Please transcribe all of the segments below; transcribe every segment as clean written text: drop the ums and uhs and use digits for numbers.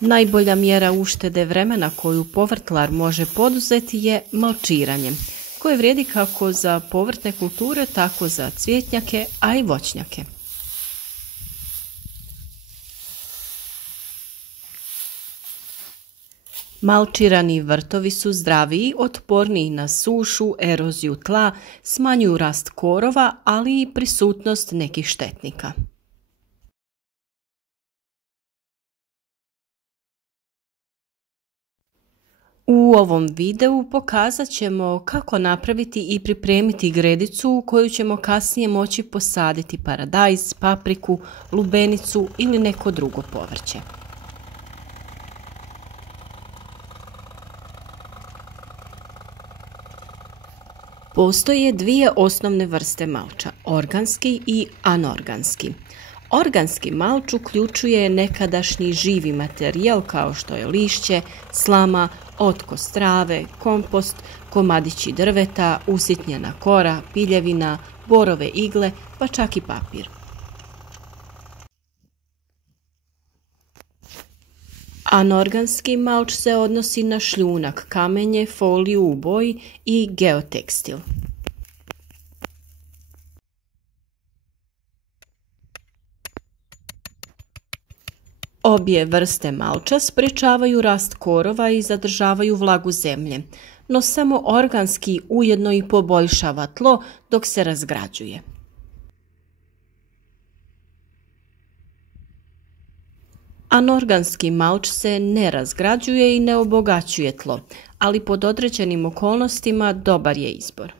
Najbolja mjera uštede vremena koju povrtlar može poduzeti je malčiranje, koje vrijedi kako za povrtne kulture, tako za cvjetnjake, a i voćnjake. Malčirani vrtovi su zdraviji, otporniji na sušu, eroziju tla, smanjuju rast korova, ali i prisutnost nekih štetnika. U ovom videu pokazat ćemo kako napraviti i pripremiti gredicu u koju ćemo kasnije moći posaditi paradajz, papriku, lubenicu ili neko drugo povrće. Postoje dvije osnovne vrste malča, organski i anorganski. Organski malč uključuje nekadašnji živi materijal kao što je lišće, slama, otkos trave, kompost, komadići drveta, usitnjena kora, piljevina, borove igle, pa čak i papir. Anorganski malč se odnosi na šljunak, kamenje, foliju u boji i geotekstil. Obje vrste malča sprječavaju rast korova i zadržavaju vlagu zemlje, no samo organski ujedno i poboljšava tlo dok se razgrađuje. Anorganski malč se ne razgrađuje i ne obogaćuje tlo, ali pod određenim okolnostima dobar je izbor.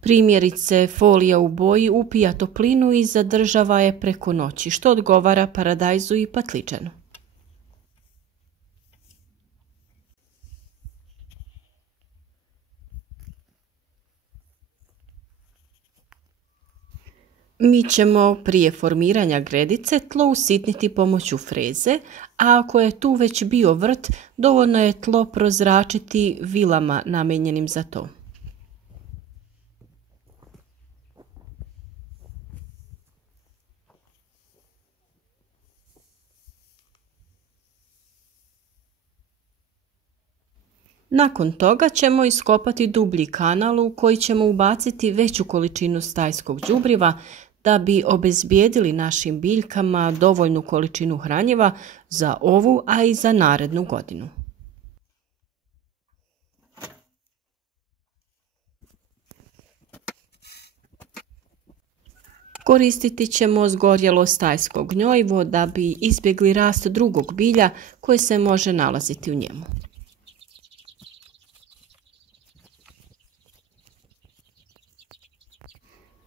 Primjerice, folija u boji upija toplinu i zadržava je preko noći, što odgovara paradajzu i patliđanu. Mi ćemo prije formiranja gredice tlo usitniti pomoću freze, a ako je tu već bio vrt, dovoljno je tlo prozračiti vilama namijenjenim za to. Nakon toga ćemo iskopati dublji kanal u koji ćemo ubaciti veću količinu stajskog đubriva da bi obezbijedili našim biljkama dovoljnu količinu hranjiva za ovu, a i za narednu godinu. Koristiti ćemo zgorjelo stajsko gnojivo da bi izbjegli rast drugog bilja koje se može nalaziti u njemu.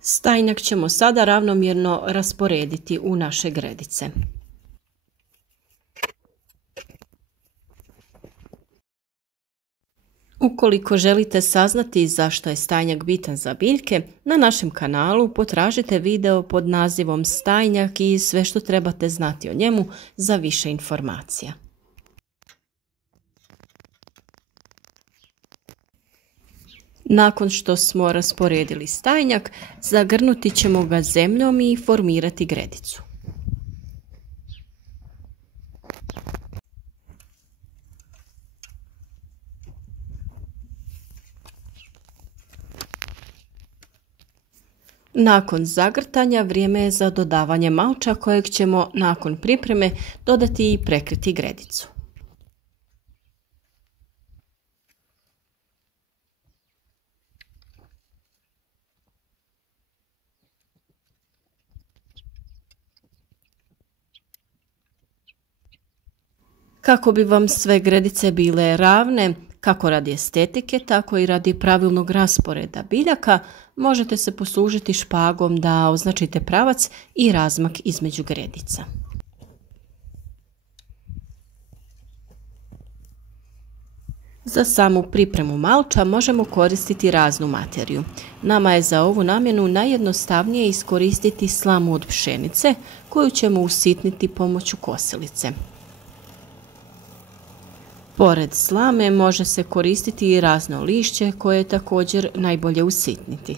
Stajnjak ćemo sada ravnomjerno rasporediti u naše gredice. Ukoliko želite saznati zašto je stajnjak bitan za biljke, na našem kanalu potražite video pod nazivom Stajnjak i sve što trebate znati o njemu za više informacija. Nakon što smo rasporedili stajnjak, zagrnuti ćemo ga zemljom i formirati gredicu. Nakon zagrtanja vrijeme je za dodavanje malča kojeg ćemo nakon pripreme dodati i prekriti gredicu. Kako bi vam sve gredice bile ravne, kako radi estetike, tako i radi pravilnog rasporeda biljaka, možete se poslužiti špagom da označite pravac i razmak između gredica. Za samu pripremu malča možemo koristiti raznu materiju. Nama je za ovu namjenu najjednostavnije iskoristiti slamu od pšenice koju ćemo usitniti pomoću kosilice. Pored slame može se koristiti i razno lišće koje je također najbolje usitniti.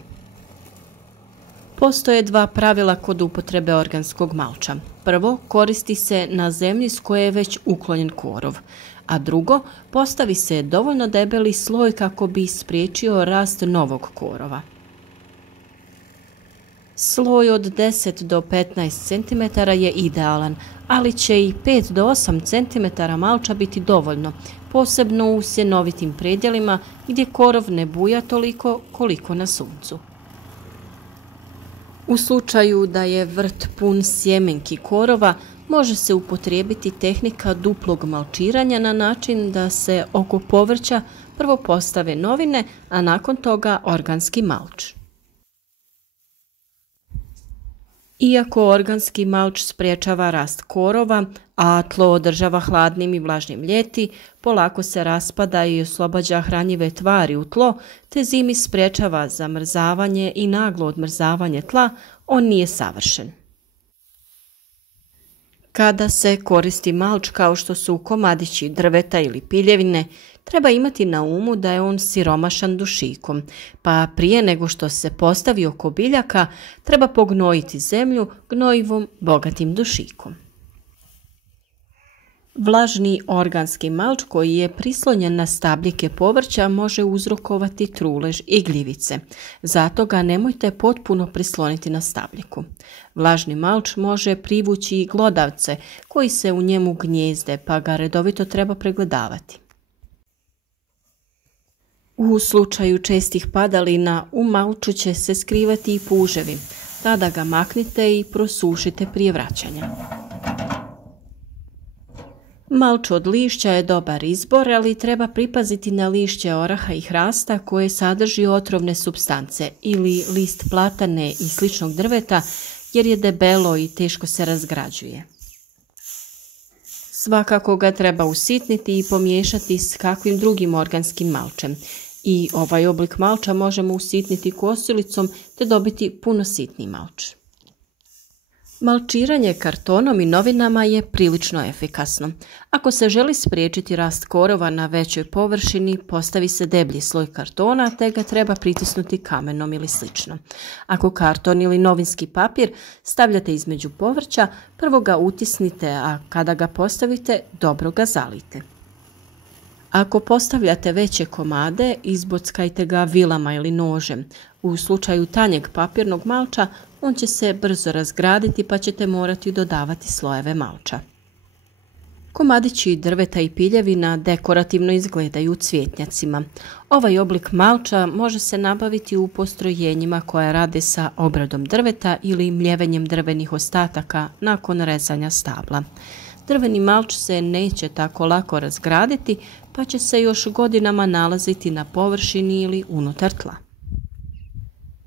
Postoje dva pravila kod upotrebe organskog malča. Prvo, koristi se na zemlji s koje je već uklonjen korov, a drugo, postavi se dovoljno debeli sloj kako bi spriječio rast novog korova. Sloj od 10 do 15 cm je idealan, ali će i 5 do 8 cm malča biti dovoljno, posebno u sjenovitim predjelima gdje korov ne buja toliko koliko na suncu. U slučaju da je vrt pun sjemenki korova, može se upotrijebiti tehnika duplog malčiranja na način da se oko povrća prvo postave novine, a nakon toga organski malč. Iako organski malč sprječava rast korova, a tlo održava hladnim i vlažnim ljeti, polako se raspada i oslobađa hranjive tvari u tlo, te zimi sprječava zamrzavanje i naglo odmrzavanje tla, on nije savršen. Kada se koristi malč kao što su komadići drveta ili piljevine, treba imati na umu da je on siromašan dušikom, pa prije nego što se postavi oko biljaka, treba pognojiti zemlju gnojivom bogatim dušikom. Vlažni organski malč koji je prislonjen na stabljike povrća može uzrokovati trulež i gljivice, zato ga nemojte potpuno prisloniti na stabljiku. Vlažni malč može privući i glodavce koji se u njemu gnijezde, pa ga redovito treba pregledavati. U slučaju čestih padalina u malču će se skrivati i puževi, tada ga maknite i prosušite prije vraćanja. Malč od lišća je dobar izbor, ali treba pripaziti na lišće oraha i hrasta koje sadrži otrovne supstance ili list platane i sličnog drveta jer je debelo i teško se razgrađuje. Svakako ga treba usitniti i pomiješati s kakvim drugim organskim malčem. I ovaj oblik malča možemo usitniti kosilicom te dobiti puno sitni malč. Malčiranje kartonom i novinama je prilično efikasno. Ako se želi spriječiti rast korova na većoj površini, postavi se deblji sloj kartona te ga treba pritisnuti kamenom ili slično. Ako karton ili novinski papir stavljate između povrća, prvo ga utisnite, a kada ga postavite, dobro ga zalijte. Ako postavljate veće komade, izbockajte ga vilama ili nožem. U slučaju tanjeg papirnog malča, on će se brzo razgraditi pa ćete morati dodavati slojeve malča. Komadići drveta i piljevina dekorativno izgledaju u cvjetnjacima. Ovaj oblik malča može se nabaviti u postrojenjima koja rade sa obradom drveta ili mljevenjem drvenih ostataka nakon rezanja stabla. Drveni malč se neće tako lako razgraditi, pa će se još godinama nalaziti na površini ili unutar tla.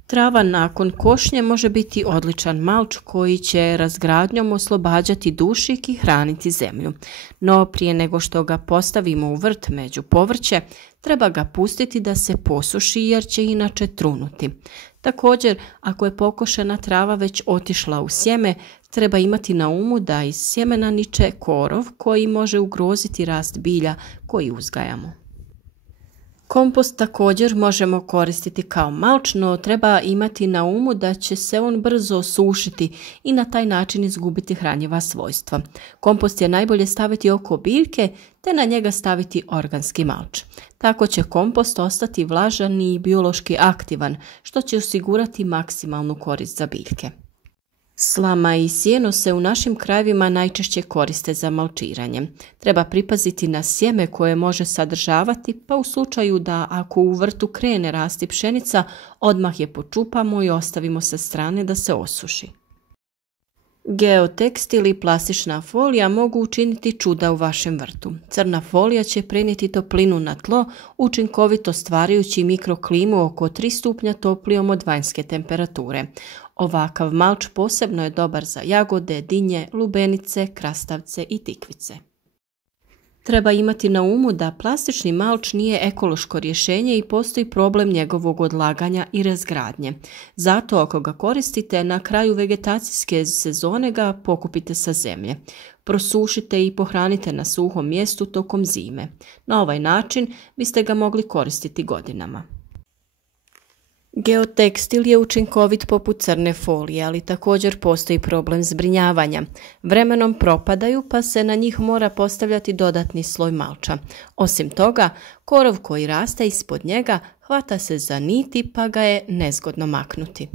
Trava nakon košnje može biti odličan malč koji će razgradnjom oslobađati dušik i hraniti zemlju. No prije nego što ga postavimo u vrt među povrće, treba ga pustiti da se posuši jer će inače trunuti. Također, ako je pokošena trava već otišla u sjeme, treba imati na umu da iz sjemena niče korov koji može ugroziti rast bilja koji uzgajamo. Kompost također možemo koristiti kao malč, no treba imati na umu da će se on brzo osušiti i na taj način izgubiti hranjiva svojstva. Kompost je najbolje staviti oko biljke te na njega staviti organski malč. Tako će kompost ostati vlažan i biološki aktivan, što će osigurati maksimalnu korist za biljke. Slama i sjeno se u našim krajevima najčešće koriste za malčiranje. Treba pripaziti na sjeme koje može sadržavati, pa u slučaju da ako u vrtu krene rasti pšenica, odmah je počupamo i ostavimo sa strane da se osuši. Geotekstil i plastična folija mogu učiniti čuda u vašem vrtu. Crna folija će prenijeti toplinu na tlo, učinkovito stvarajući mikroklimu oko 3 stupnja toplijom od vanjske temperature. Ovakav malč posebno je dobar za jagode, dinje, lubenice, krastavce i tikvice. Treba imati na umu da plastični malč nije ekološko rješenje i postoji problem njegovog odlaganja i razgradnje. Zato ako ga koristite, na kraju vegetacijske sezone ga pokupite sa zemlje. Prosušite i pohranite na suhom mjestu tokom zime. Na ovaj način biste ga mogli koristiti godinama. Geotekstil je učinkovit poput crne folije, ali također postoji problem zbrinjavanja. Vremenom propadaju pa se na njih mora postavljati dodatni sloj malča. Osim toga, korov koji raste ispod njega hvata se za niti pa ga je nezgodno maknuti.